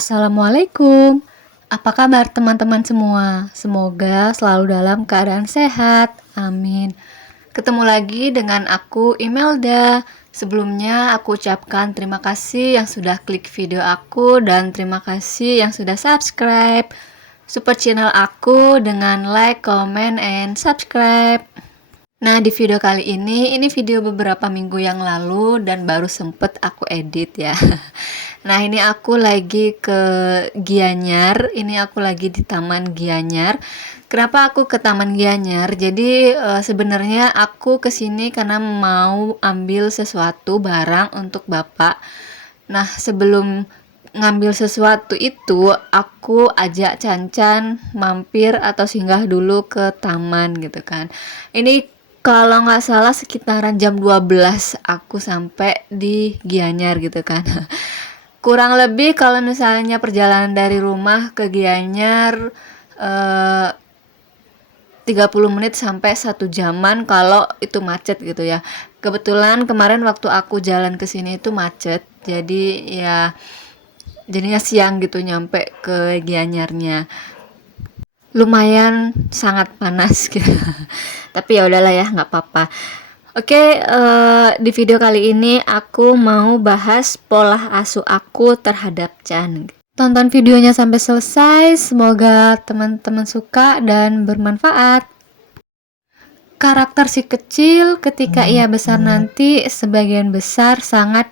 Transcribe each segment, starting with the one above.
Assalamualaikum. Apa kabar teman-teman semua? Semoga selalu dalam keadaan sehat. Amin. Ketemu lagi dengan aku Imelda. Sebelumnya aku ucapkan terima kasih yang sudah klik video aku dan terima kasih yang sudah subscribe. Support channel aku dengan like, comment, and subscribe. Nah, di video kali ini video beberapa minggu yang lalu dan baru sempet aku edit ya. Nah, ini aku lagi ke Gianyar. Ini aku lagi di Taman Gianyar. Kenapa aku ke Taman Gianyar? Jadi sebenarnya aku kesini karena mau ambil sesuatu barang untuk Bapak. Nah, sebelum ngambil sesuatu itu, aku ajak Cancan mampir atau singgah dulu ke taman gitu kan. Ini kalau nggak salah sekitaran jam 12 aku sampai di Gianyar gitu kan. Kurang lebih kalau misalnya perjalanan dari rumah ke Gianyar 30 menit sampai 1 jaman kalau itu macet gitu ya. Kebetulan kemarin waktu aku jalan ke sini itu macet. Jadi ya jadinya siang gitu nyampe ke Gianyarnya. Lumayan sangat panas gitu. Tapi ya udahlah ya, nggak apa-apa. Oke, di video kali ini aku mau bahas pola asuh aku terhadap Chan. Tonton videonya sampai selesai, semoga teman-teman suka dan bermanfaat. Karakter si kecil ketika ia besar nanti sebagian besar sangat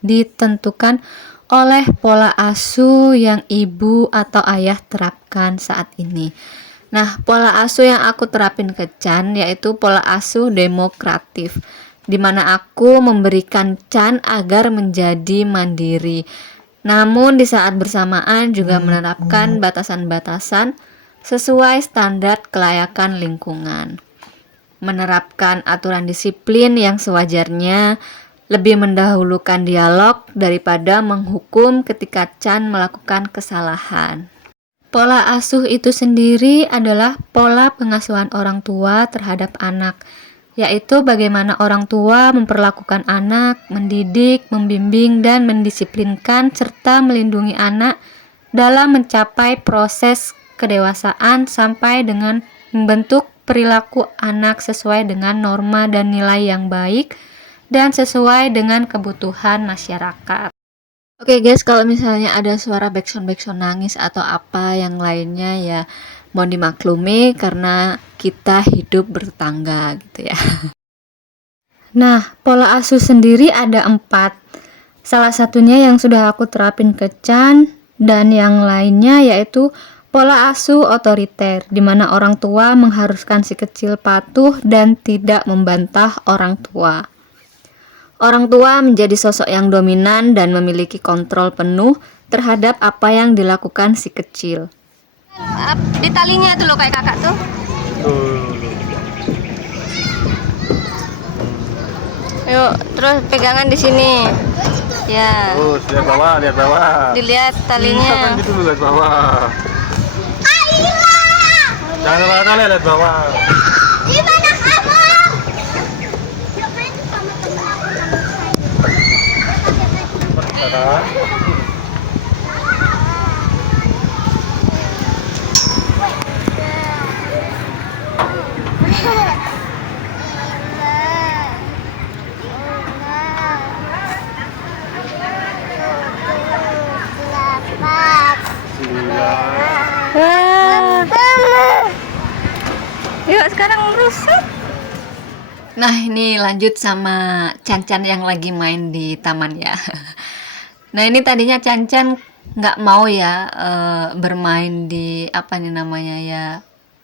ditentukan oleh pola asuh yang ibu atau ayah terapkan saat ini. Nah, pola asuh yang aku terapin ke Chan yaitu pola asuh demokratif, di mana aku memberikan Chan agar menjadi mandiri. Namun di saat bersamaan juga menerapkan batasan-batasan sesuai standar kelayakan lingkungan. Menerapkan aturan disiplin yang sewajarnya, lebih mendahulukan dialog daripada menghukum ketika Chan melakukan kesalahan. Pola asuh itu sendiri adalah pola pengasuhan orang tua terhadap anak, yaitu bagaimana orang tua memperlakukan anak, mendidik, membimbing, dan mendisiplinkan serta melindungi anak dalam mencapai proses kedewasaan sampai dengan membentuk perilaku anak sesuai dengan norma dan nilai yang baik dan sesuai dengan kebutuhan masyarakat. Oke guys, kalau misalnya ada suara backsound nangis atau apa yang lainnya ya mohon dimaklumi karena kita hidup bertetangga gitu ya. Nah, pola asuh sendiri ada 4. Salah satunya yang sudah aku terapin ke Chan dan yang lainnya yaitu pola asuh otoriter, di mana orang tua mengharuskan si kecil patuh dan tidak membantah orang tua. Orang tua menjadi sosok yang dominan dan memiliki kontrol penuh terhadap apa yang dilakukan si kecil. Di talinya tuh loh kayak kakak tuh. Yuk, terus pegangan di sini. Ya. Oh, lihat bawah, lihat bawah. Dilihat talinya. Gitu lihat bawah. Jangan lewat lihat bawah. Gimana kamu? Yuk sekarang rusuh. Nah, ini lanjut sama Cancan yang lagi main di taman ya. Nah, ini tadinya Cancan nggak mau ya bermain di apa nih namanya ya,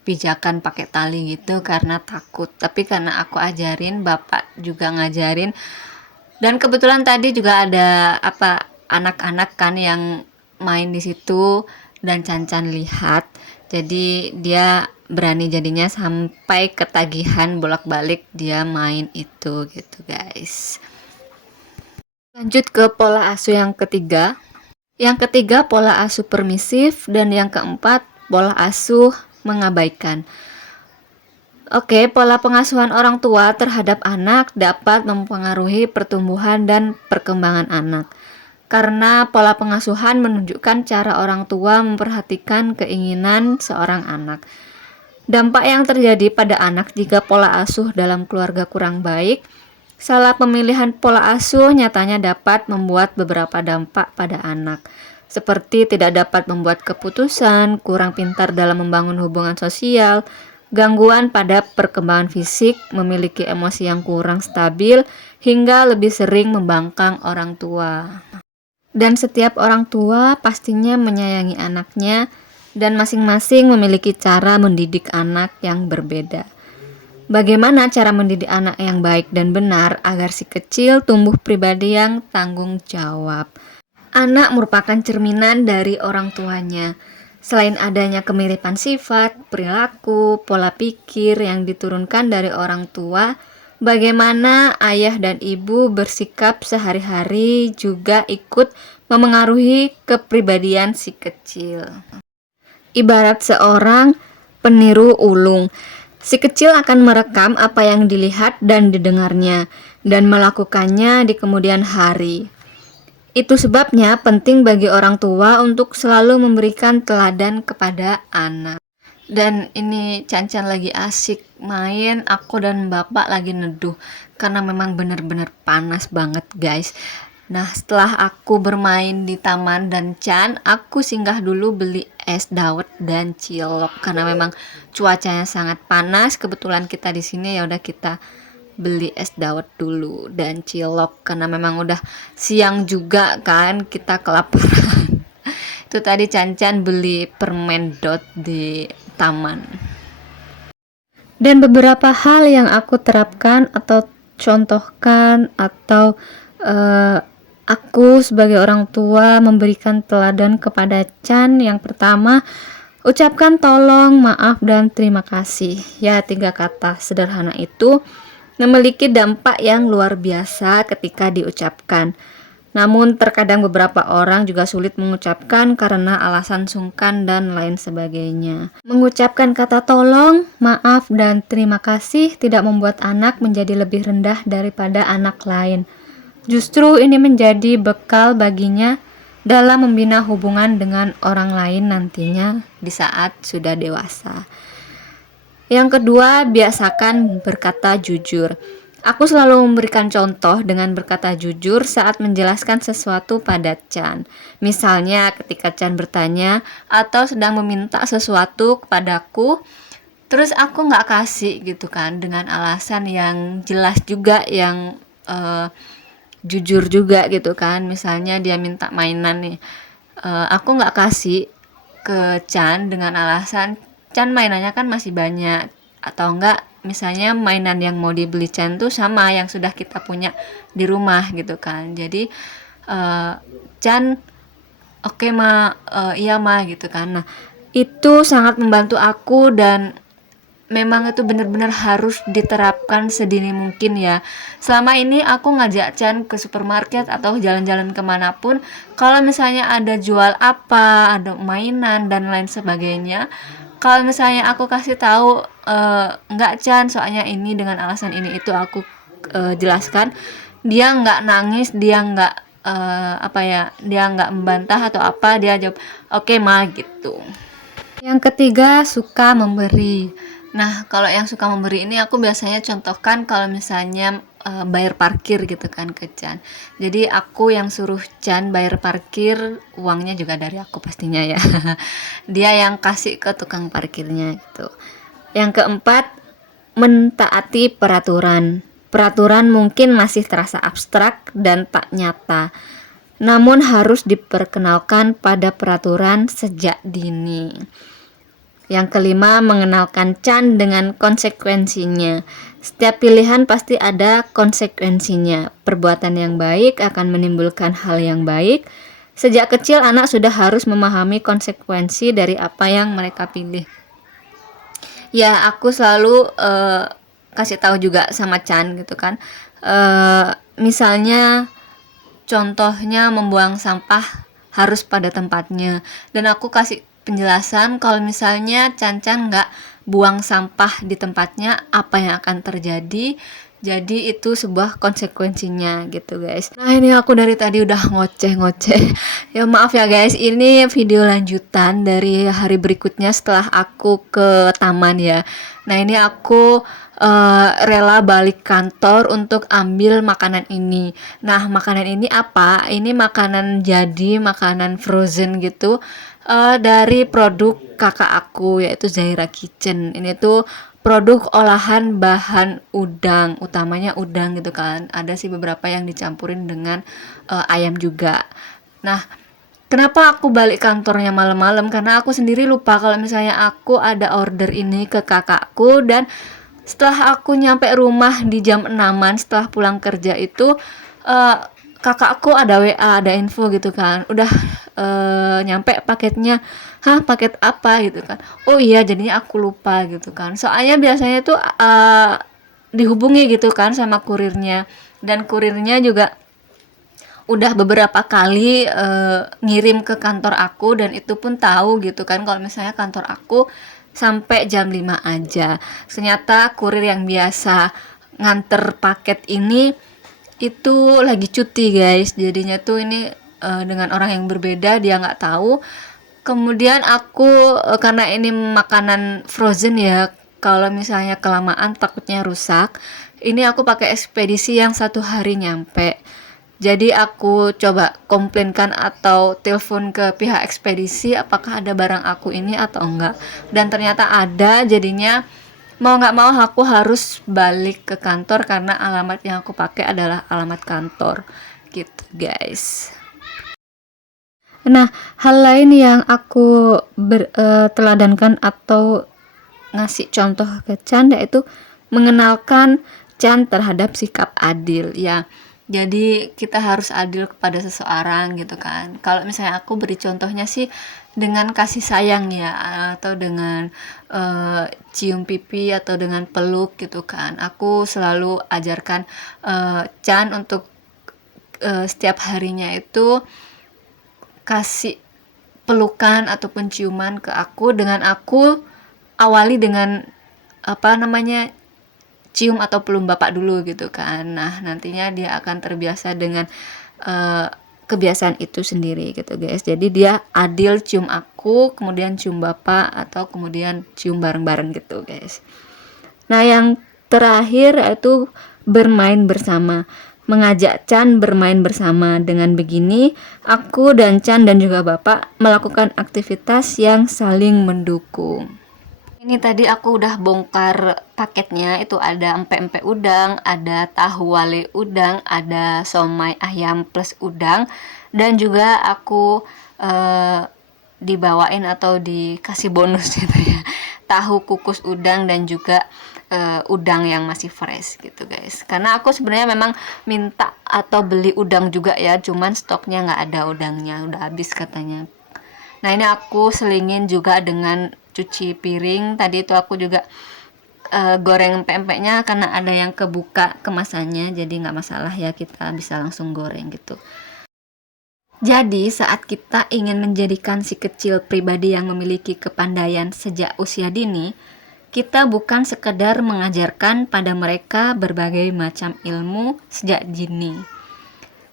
pijakan pakai tali gitu karena takut. Tapi karena aku ajarin, bapak juga ngajarin, dan kebetulan tadi juga ada apa anak-anak kan yang main di situ dan Cancan lihat, jadi dia berani jadinya sampai ketagihan bolak-balik dia main itu gitu guys. Lanjut ke pola asuh yang ketiga. Yang ketiga pola asuh permisif dan yang keempat pola asuh mengabaikan. Oke, pola pengasuhan orang tua terhadap anak dapat mempengaruhi pertumbuhan dan perkembangan anak. karena pola pengasuhan menunjukkan cara orang tua memperhatikan keinginan seorang anak. Dampak yang terjadi pada anak jika pola asuh dalam keluarga kurang baik. Salah pemilihan pola asuh nyatanya dapat membuat beberapa dampak pada anak, seperti tidak dapat membuat keputusan, kurang pintar dalam membangun hubungan sosial, gangguan pada perkembangan fisik, memiliki emosi yang kurang stabil, hingga lebih sering membangkang orang tua. Dan setiap orang tua pastinya menyayangi anaknya, dan masing-masing memiliki cara mendidik anak yang berbeda. Bagaimana cara mendidik anak yang baik dan benar agar si kecil tumbuh pribadi yang tanggung jawab? Anak merupakan cerminan dari orang tuanya. Selain adanya kemiripan sifat, perilaku, pola pikir yang diturunkan dari orang tua, bagaimana ayah dan ibu bersikap sehari-hari juga ikut memengaruhi kepribadian si kecil. Ibarat seorang peniru ulung, si kecil akan merekam apa yang dilihat dan didengarnya dan melakukannya di kemudian hari. Itu sebabnya penting bagi orang tua untuk selalu memberikan teladan kepada anak. Dan ini Cancan lagi asik main, aku dan bapak lagi neduh karena memang benar-benar panas banget guys. Nah, setelah aku bermain di taman dan Chan, aku singgah dulu beli es dawet dan cilok karena memang cuacanya sangat panas. Kebetulan kita di sini, ya udah kita beli es dawet dulu dan cilok karena memang udah siang juga kan, kita kelaparan. Itu tadi Cancan beli permen dot di taman. Dan beberapa hal yang aku terapkan atau contohkan atau aku sebagai orang tua memberikan teladan kepada Chan. Yang pertama, ucapkan tolong, maaf, dan terima kasih. Ya, 3 kata sederhana itu memiliki dampak yang luar biasa ketika diucapkan. Namun terkadang beberapa orang juga sulit mengucapkan karena alasan sungkan dan lain sebagainya. Mengucapkan kata tolong, maaf, dan terima kasih tidak membuat anak menjadi lebih rendah daripada anak lain. Justru ini menjadi bekal baginya dalam membina hubungan dengan orang lain nantinya di saat sudah dewasa. Yang kedua, biasakan berkata jujur. Aku selalu memberikan contoh dengan berkata jujur saat menjelaskan sesuatu pada Chan. Misalnya ketika Chan bertanya atau sedang meminta sesuatu kepadaku, terus aku nggak kasih gitu kan, dengan alasan yang jelas juga, yang jujur juga gitu kan. Misalnya dia minta mainan nih, aku nggak kasih ke Chan dengan alasan Chan mainannya kan masih banyak, atau enggak misalnya mainan yang mau dibeli Chan tuh sama yang sudah kita punya di rumah gitu kan. Jadi Chan oke ma, iya ma gitu kan. Nah, itu sangat membantu aku dan memang itu benar-benar harus diterapkan sedini mungkin ya. Selama ini aku ngajak Chan ke supermarket atau jalan-jalan kemanapun, kalau misalnya ada jual apa, ada mainan dan lain sebagainya, kalau misalnya aku kasih tahu enggak Chan, soalnya ini dengan alasan ini itu, aku jelaskan, dia nggak nangis, dia nggak dia nggak membantah atau apa, dia jawab oke ma gitu. Yang ketiga, suka memberi. Nah, kalau yang suka memberi ini aku biasanya contohkan kalau misalnya bayar parkir gitu kan ke Chan. Jadi aku yang suruh Chan bayar parkir, uangnya juga dari aku pastinya ya. Dia yang kasih ke tukang parkirnya gitu. Yang keempat, mentaati peraturan. Peraturan mungkin masih terasa abstrak dan tak nyata, namun harus diperkenalkan pada peraturan sejak dini. Yang kelima, mengenalkan Chan dengan konsekuensinya. Setiap pilihan pasti ada konsekuensinya. Perbuatan yang baik akan menimbulkan hal yang baik. Sejak kecil anak sudah harus memahami konsekuensi dari apa yang mereka pilih. Ya, aku selalu kasih tahu juga sama Chan gitu kan. Misalnya contohnya membuang sampah harus pada tempatnya, dan aku kasih penjelasan kalau misalnya Chan nggak buang sampah di tempatnya, apa yang akan terjadi. Jadi itu sebuah konsekuensinya gitu guys. Nah ini aku dari tadi udah ngoceh-ngoceh. Ya maaf ya guys, ini video lanjutan dari hari berikutnya setelah aku ke taman ya. Nah ini aku rela balik kantor untuk ambil makanan ini. Nah makanan ini apa? Ini makanan jadi, makanan frozen gitu, dari produk kakak aku yaitu Zaira Kitchen. Ini tuh produk olahan bahan udang, utamanya udang gitu kan. Ada sih beberapa yang dicampurin dengan ayam juga. Nah, kenapa aku balik kantornya malam-malam? Karena aku sendiri lupa kalau misalnya aku ada order ini ke kakakku, dan setelah aku nyampe rumah di jam 6-an setelah pulang kerja itu, kakakku ada WA, ada info gitu kan. Udah nyampe paketnya. Hah, paket apa gitu kan. Oh iya, jadinya aku lupa gitu kan. Soalnya biasanya tuh dihubungi gitu kan sama kurirnya, dan kurirnya juga udah beberapa kali ngirim ke kantor aku, dan itu pun tahu gitu kan kalau misalnya kantor aku sampai jam 5 aja. Ternyata kurir yang biasa nganter paket ini itu lagi cuti guys. Jadinya tuh ini dengan orang yang berbeda, dia nggak tahu. Kemudian aku karena ini makanan frozen ya, kalau misalnya kelamaan takutnya rusak. Ini aku pakai ekspedisi yang 1 hari nyampe. Jadi aku coba komplainkan atau telepon ke pihak ekspedisi apakah ada barang aku ini atau enggak. Dan ternyata ada, jadinya mau nggak mau aku harus balik ke kantor karena alamat yang aku pakai adalah alamat kantor. Gitu guys. Nah, hal lain yang aku teladankan atau ngasih contoh ke Chan yaitu mengenalkan Chan terhadap sikap adil ya. Jadi kita harus adil kepada seseorang gitu kan. Kalau misalnya aku beri contohnya sih dengan kasih sayang ya, atau dengan cium pipi atau dengan peluk gitu kan. Aku selalu ajarkan Chan untuk setiap harinya itu kasih pelukan ataupun ciuman ke aku, dengan aku awali dengan cium atau peluk bapak dulu gitu kan. Nah nantinya dia akan terbiasa dengan kebiasaan itu sendiri gitu guys. Jadi dia adil cium aku, kemudian cium bapak, atau kemudian cium bareng-bareng gitu guys. Nah yang terakhir itu bermain bersama. Mengajak Chan bermain bersama. Dengan begini, aku dan Chan dan juga Bapak melakukan aktivitas yang saling mendukung. Ini tadi aku udah bongkar paketnya, itu ada empek-empek udang, ada tahu wale udang, ada somai ayam plus udang, dan juga aku dibawain atau dikasih bonus gitu ya, tahu kukus udang dan juga udang yang masih fresh gitu guys. Karena aku sebenarnya memang minta atau beli udang juga ya, cuman stoknya nggak ada udangnya, udah habis katanya. Nah ini aku selingin juga dengan cuci piring. Tadi itu aku juga goreng pempeknya karena ada yang kebuka kemasannya, jadi nggak masalah ya, kita bisa langsung goreng gitu. Jadi saat kita ingin menjadikan si kecil pribadi yang memiliki kepandaian sejak usia dini, kita bukan sekedar mengajarkan pada mereka berbagai macam ilmu sejak dini.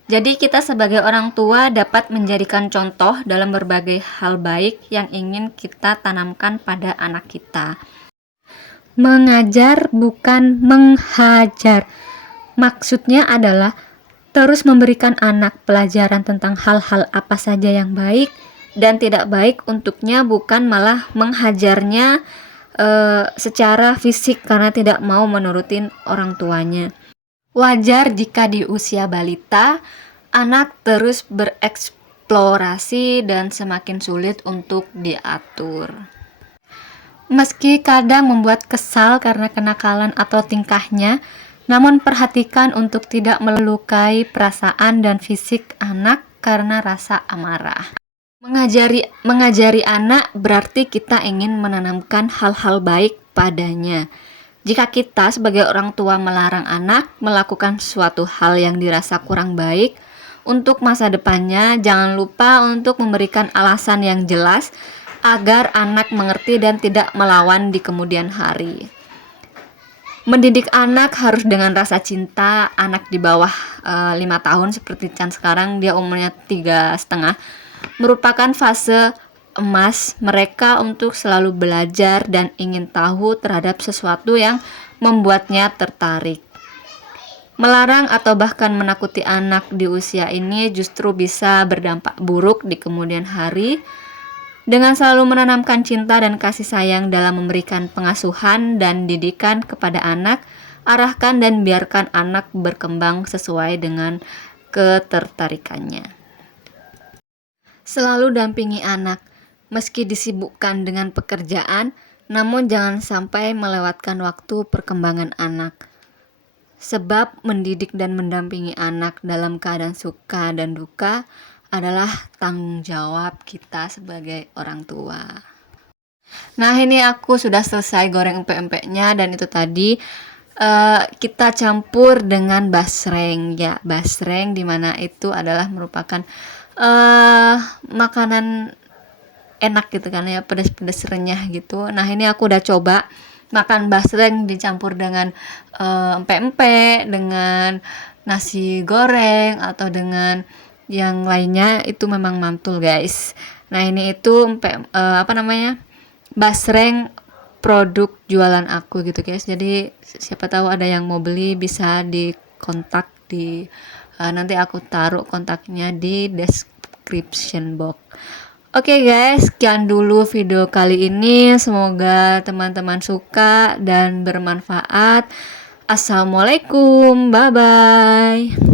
Jadi kita sebagai orang tua dapat menjadikan contoh dalam berbagai hal baik yang ingin kita tanamkan pada anak kita. Mengajar bukan menghajar. Maksudnya adalah terus memberikan anak pelajaran tentang hal-hal apa saja yang baik dan tidak baik untuknya, bukan malah menghajarnya secara fisik karena tidak mau menurutin orang tuanya. Wajar jika di usia balita anak terus bereksplorasi dan semakin sulit untuk diatur. Meski kadang membuat kesal karena kenakalan atau tingkahnya, namun perhatikan untuk tidak melukai perasaan dan fisik anak karena rasa amarah. Mengajari anak berarti kita ingin menanamkan hal-hal baik padanya. Jika kita sebagai orang tua melarang anak melakukan suatu hal yang dirasa kurang baik untuk masa depannya, jangan lupa untuk memberikan alasan yang jelas agar anak mengerti dan tidak melawan di kemudian hari. Mendidik anak harus dengan rasa cinta. Anak di bawah 5 tahun seperti Chan sekarang, dia umurnya 3,5, merupakan fase emas mereka untuk selalu belajar dan ingin tahu terhadap sesuatu yang membuatnya tertarik. Melarang atau bahkan menakuti anak di usia ini justru bisa berdampak buruk di kemudian hari. Dengan selalu menanamkan cinta dan kasih sayang dalam memberikan pengasuhan dan didikan kepada anak, arahkan dan biarkan anak berkembang sesuai dengan ketertarikannya. Selalu dampingi anak, meski disibukkan dengan pekerjaan, namun jangan sampai melewatkan waktu perkembangan anak. Sebab mendidik dan mendampingi anak dalam keadaan suka dan duka adalah tanggung jawab kita sebagai orang tua. Nah, ini aku sudah selesai goreng empek-empeknya, dan itu tadi kita campur dengan basreng ya. Basreng dimana itu adalah merupakan makanan enak gitu kan ya, pedas-pedas renyah gitu. Nah, ini aku udah coba makan basreng dicampur dengan empek-empek, dengan nasi goreng atau dengan yang lainnya, itu memang mantul guys. Nah, ini itu basreng produk jualan aku gitu guys. Jadi siapa tahu ada yang mau beli, bisa dikontak di nanti aku taruh kontaknya di description box. Oke guys, sekian dulu video kali ini. Semoga teman-teman suka dan bermanfaat. Assalamualaikum, bye bye.